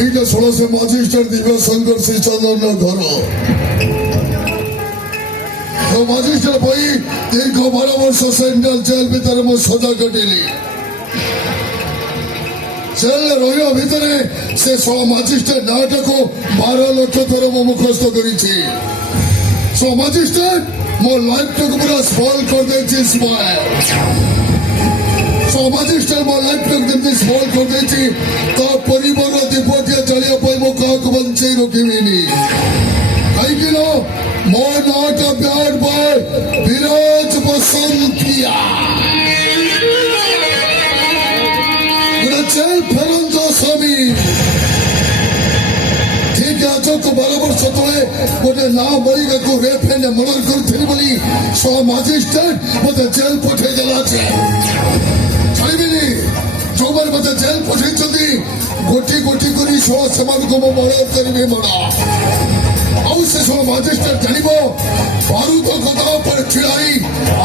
এইটা ষোলশে ম্যাজিস্ট্রেট দিব্যশঙ্কর শ্রীচন্দ্র ঘর ম্যাজিস্ট্রেট বই দীর্ঘ 12 ବର୍ଷ ସେଣ୍ଟ୍ରାଲ ଜେଲ ଭିତରେ ମୁଁ ସଜା କାଟିଲି। ଜେଲରେ ରହିବା ଭିତରେ ସେ ମ୍ୟାଜିଷ୍ଟ୍ରେଟ ନାଁଟାକୁ 12 ଲକ୍ଷ ଥର ମୁଁ ମୁଖସ୍ଥ କରିଛି। ମ୍ୟାଜିଷ୍ଟ୍ରେଟ ମୋ ଲାଇଫଟାକୁ ପୁରା ସ୍ପଏଲ କରିଦେଇଛି। ମ୍ୟାଜିଷ୍ଟ୍ରେଟ ମୋ ଲାଇଫଟାକୁ ଯେମିତି ସ୍ପଏଲ କରିଦେଇଛି ତା ପରିବାରର ଦୀପଟିଏ ଜାଳିବା ପାଇଁ ମୁଁ କାହାକୁ ବଞ୍ଚେଇ ରଖିବିନି। କାହିଁକି ନା ମୋ ନାଁଟା ବ୍ୟାଡ ବୟ ବିରାଜ ବସନ୍ତିଆ। ଜେଲ ଫେରନ୍ଦ ସ୍ୱାମୀ ଠିକ ଆଜକୁ 12 ବର୍ଷ ତଳେ ଗୋଟେ ନାଁ ମରିଗାକୁ ରେପ୍ ଆଣ୍ଡ ମର୍ଡର କରିଥିଲି ବୋଲି ମ୍ୟାଜିଷ୍ଟ୍ରେଟ ମତେ ଜେଲ ପଠେଇ ଦେଲା। ଛାଡ଼ିବିନି। ଯୋଉମାନେ ମତେ ଜେଲ ପଠେଇଛନ୍ତି ଗୋଟି ଗୋଟି କରି ସେମାନଙ୍କୁ ମୁଁ ମର୍ଡର କରିବି। ଆଉ ସେ ମ୍ୟାଜିଷ୍ଟ୍ରେଟ ଜାଣିବ ବାରୁଦ ଗଦା ଉପରେ ଛିଡାଇ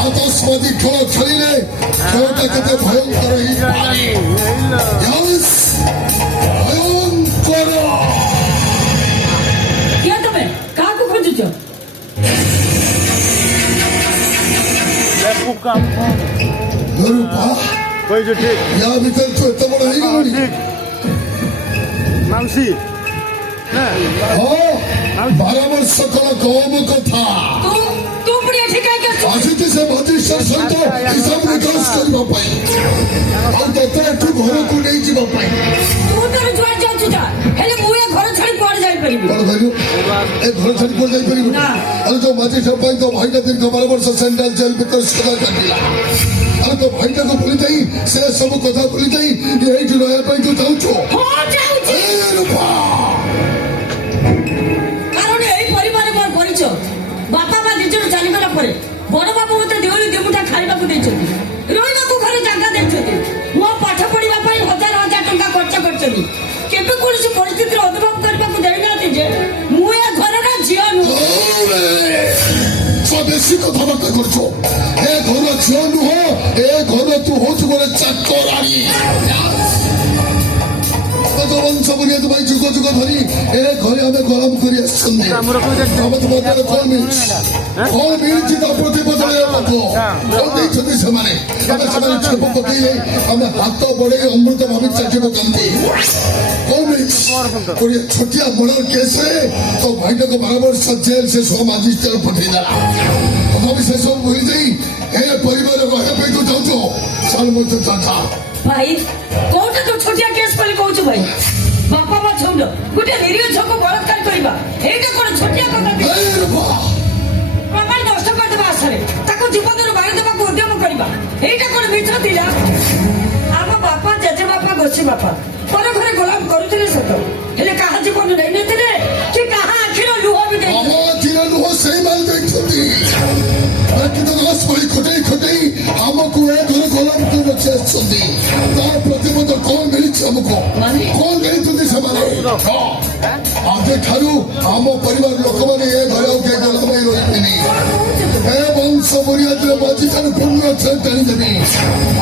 ଆତସବାଦୀ ଖେଳ ଖେଳିଲେ ଖେଳଟା କେତେ ଭୟଙ୍କର ହେଇପାରେ। ଭୟଙ୍କର। କିଏ ତମେ? କାହାକୁ ଖୋଜୁଛ? ୟା ଭିତରେ ତୁ ଏତେ ବଡ ହେଇଗଲୁଣି। ମାଉସୀ ହଁ 12 ବର୍ଷ କଳ କମ କଥା। ଆସିଛି ସେ ମ୍ୟାଜିଷ୍ଟ୍ରେଟ ସହିତ ହିସାବ ନିକାଶ କରିବା ପାଇଁ ଆଉ ତତେ ଏଠୁ ଘରକୁ ନେଇଯିବା ପାଇଁ। କଣ କହିଲୁ? ଏ ଘର ଛାଡି କୁଆଡେ ଯାଇପାରିବୁ? ଆରେ ତୋ ମ୍ୟାଜିଷ୍ଟ୍ରେଟ ପାଇଁ ତୋ ଭାଇଟା ଦୀର୍ଘ 12 ବର୍ଷ ସେଣ୍ଟ୍ରାଲ ଜେଲ ଭିତରେ ସଜା କାଟିଲା। ଆରେ ତୋ ଭାଇଟାକୁ ଭୁଲି ଯାଇ ସେ ସବୁ କଥା ଭୁଲି ଯାଇ ଏଇଠି ରହିବା ପାଇଁ ତୁ ଚାହୁଁଛୁ? କାରଣ ଏଇ ପରିବାର ମୋର ପରିଚୟ। ବାପା ମା 2 ଜଣ ଚାଲିଗଲା ପରେ ବଡ ବାବୁ ମତେ ଦେଉଳି ଦିମୁଠା ଖାଇବାକୁ ଦେଇଛନ୍ତି, ରହିବାକୁ ଘରେ ଜାଗା ଦେଇଛନ୍ତି, ମୋ ପାଠ ପଢିବା ପାଇଁ 1000 ଟଙ୍କା ଖର୍ଚ୍ଚ କରିଛନ୍ତି। କେବେ କୌଣସି ପରିସ୍ଥିତିରେ ଅନୁଭବ କରିବାକୁ ଦେଇନାହାନ୍ତି ଯେ ମୁଁ ଏ ଘରର ଝିଅ ନୁହଁ। ବେଶୀ କଥାବାର୍ତ୍ତା କରୁଛୁ। ଏ ଘର ଝିଅ ନୁହଁ, ଏ ଘର ତୁ ହଉଛୁ ଗୋଟେ ଚାକରାଣୀ। ବଂଶ ବୁନିୟାଦ ପାଇଁ ଯୁଗ ଯୁଗ ଧରି ଏ ଘରେ ଆମେ ଗରମ କରି ଆସିଛନ୍ତି। କଣ ମିଳିଛି ତା ପ୍ରତି ବଦଳେଇବାକୁ କଣ ଦେଇଛନ୍ତି ସେମାନେ? ସେମାନେ ଛେପ ପକେଇଲେ ଆମେ ହାତ ବଢେଇ ଅମୃତ ଭାବି ଚାଟି ପକାନ୍ତି। କଣ ମିଳିଛି? ଗୋଟେ ଛୋଟିଆ ମର୍ଡର କେସରେ ତୋ ଭାଇଟାକୁ 12 ବର୍ଷ ଜେଲ ସେ ମ୍ୟାଜିଷ୍ଟ୍ରେଟ ପଠେଇଦେଲା। ତଥାପି ସେ ସବୁ ଭୁଲି ଯାଇ ଏ ପରିବାର ରହିବା ପାଇଁ ତୁ ଚାହୁଁଛୁ? ଚାଲ ମୋତେ ଚାଚା ଭାଇ କୋଉଟା ତ ଛୋଟିଆ କେସ୍ ବୋଲି କହୁଛୁ ଭାଇ? ବାପା ମା ଛଉଲ ଗୋଟେ ନିରୀହ ଝିଅକୁ ବଳାତ୍କାର କରିବା ଏଇଟା କଣ ଛୋଟିଆ କଥା? ପ୍ରମାଣ ନଷ୍ଟ କରିଦେବା ଆଶାରେ ତାକୁ ଜୀବନରୁ ମାରିଦେବାକୁ ଉଦ୍ୟମ କରିବା ଏଇଟା କଣ ମିଛ ଥିଲା? ଆମ ବାପା ଜେଜେବାପା ଗୋଷୀ ବାପା ପର ଘରେ ଗୋଲାମ କରୁଥିଲେ ସତ, ହେଲେ କାହା ଜୀବନ ନେଇନଥିଲେ କି କାହା ଆଖିର ଲୁହ ବି ସେଇମାନେ ଦେଇଛନ୍ତି। ଖଟେଇ ଖଟେଇ ଆମକୁ ଏ ଘର ଗୋଲାମକୁ ରଖି ଆସିଛନ୍ତି। ତା ପ୍ରତିବଦ କଣ ମିଳିଛି ଆମକୁ? କଣ ଦେଇଛନ୍ତି ସେମାନେ? ଆଜିଠାରୁ ଆମ ପରିବାର ଲୋକମାନେ ଏ ଘରେ ଆଉ କେହି ଗୋଲାମ ହେଇ ରହିବେନି। ଏ ବଂଶ ମର୍ୟାଦାରେ ମୁଁ ଆଜିଠାରୁ ପୂର୍ଣ୍ଣ ଛେଦ ଟାଣିଦେବି।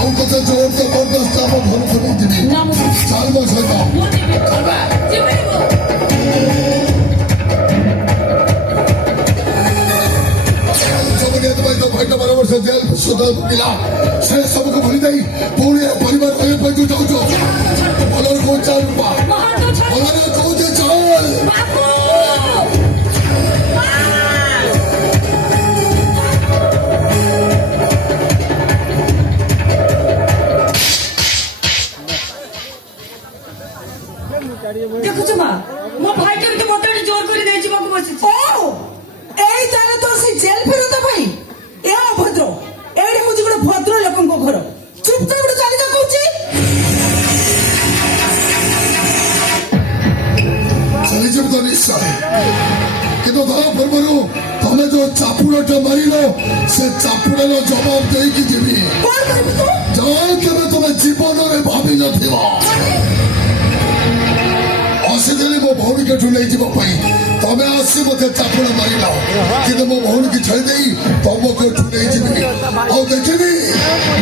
ଆଉ ତତେ ଜୋର ଜବରଦସ୍ତ ଆମ ଘରକୁ ନେଇଯିବି। ଚାଲ ମୋ ସହିତ। ଭାଇଟା 12 ବର୍ଷ ଜେଲ ସୁଧା ଭୋଗିଲା। ସେ ସବୁକୁ ଭୁଲି ଯାଇ ପୁଣି ପରିବାର ରହିବା ପାଇଁ ତୁ ଚାହୁଁଛୁ? ଭଲରେ କହୁଛି ଚାଲ ରୂପା, ଭଲରେ କହୁଛି ଚାଲ। ଦେଖୁଛୁ ମା, ମୋ ଭାଇ କେମିତି ମତେ ଜୋର କରି ନେଇଯିବାକୁ ବସିଛି। ଏଇ ତାର ତ ସେ ଜେଲ ଫେରନ୍ତା ପାଇଁ ଏ ଅଭଦ୍ର। ଏଇଟା ହଉଛି ଗୋଟେ ଭଦ୍ର ଲୋକଙ୍କ ଘର। ଚୁପଚାପ ଗୋଟେ ଚାଲିକା କହୁଛି। ଚାଲିଯିବୁ ତ ନିଶ୍ଚୟ, କିନ୍ତୁ ଧରା ପୂର୍ବରୁ ତମେ ଯୋଉ ଚାପୁଡ଼ାଟା ମାରିଲ ସେ ଚାପୁଡ଼ାର ଜବାବ ଦେଇକି ଯିବି। ଯାହା କେବେ ତମେ ଜୀବନରେ ଭାବି ନଥିବ। ଆସିଥିଲି ମୋ भौणी के नहीं जावाई तमें आसी मत चापुड़ा मार कि मो भौणी की छाड़ी तुमको नहीं जी देखी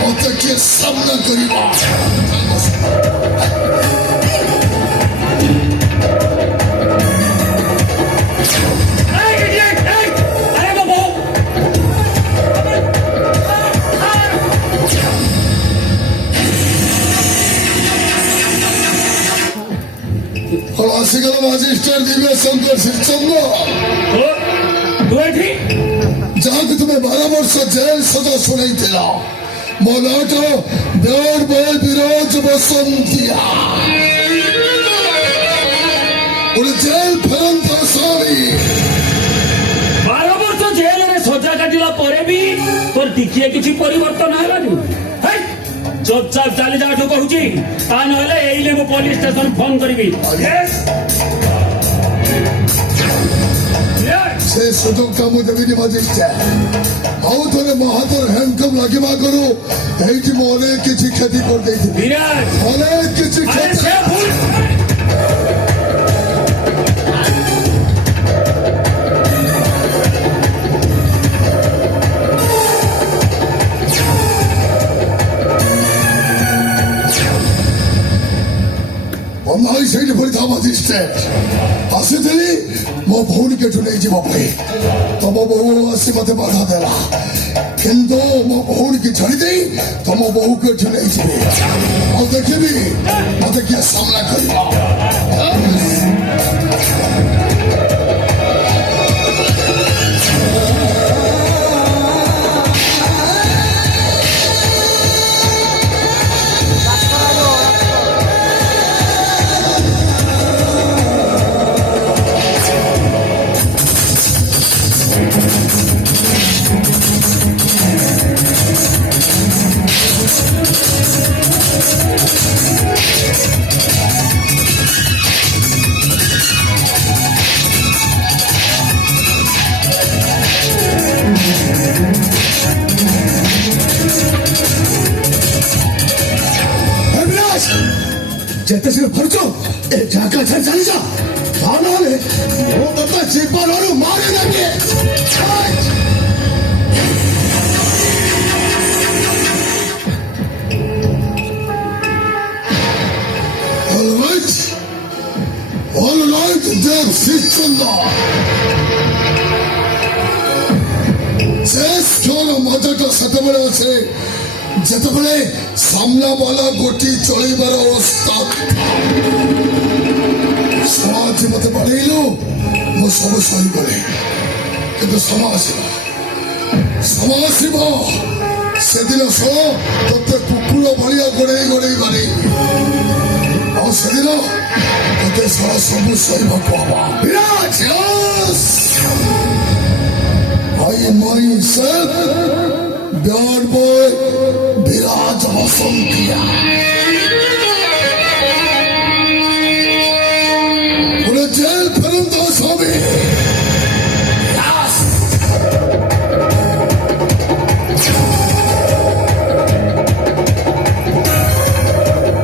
मत किए सामना कर आसिगल मजिस्ट्रेट दिव्य शंकर श्रीचंद्र जहाँ कि तुम्हें 12 वर्ष जेल सजा सुनाई थिला मो नाट ब्याड बॉय विराज बसंतिया जेल फेरंत आसामी 12 वर्ष जेल रे सजा काटिला परे भी तोर टिकिए किछि परिवर्तन हैला नु चुपचाप चली जाठू कहूची ता नहले एइले मो पुलिस स्टेशन फोन करबी यस से सुजोग काम देवी मजिस्ट्रेट आउ थोड़े महातर हैंडकम लगिबा करू एइटी मोने किछि क्षति कर देथि विराज अनेक किछि अरे क्षति से भूल हमारी सही पड़ी था मजिस्ट्रेट आसे तेरी मो भौणी के नहीं जावाई तुम बहु आसी मत बाधा देला किंतु मो भौणी की छड़ी दे तुम बहु के नहीं जी और देखी मत किए सामना कर जेते से फरचो ए जाका छन चली जा खाना ले वो तब जीवन और मारे देंगे all right dear sister शेष जोन मजट सतबले अच्छे जितेबले सामना वाला गोटी चलबार अवस्था समाज मत बढ़ेलु मो सब सही करे किंतु समाज से दिन सो तोते कुकुर भाया गोड़े गोड़े गले और से दिन तोते सारा सब सही हवा विराज I myself, bad boy, Viraj Vasantiya.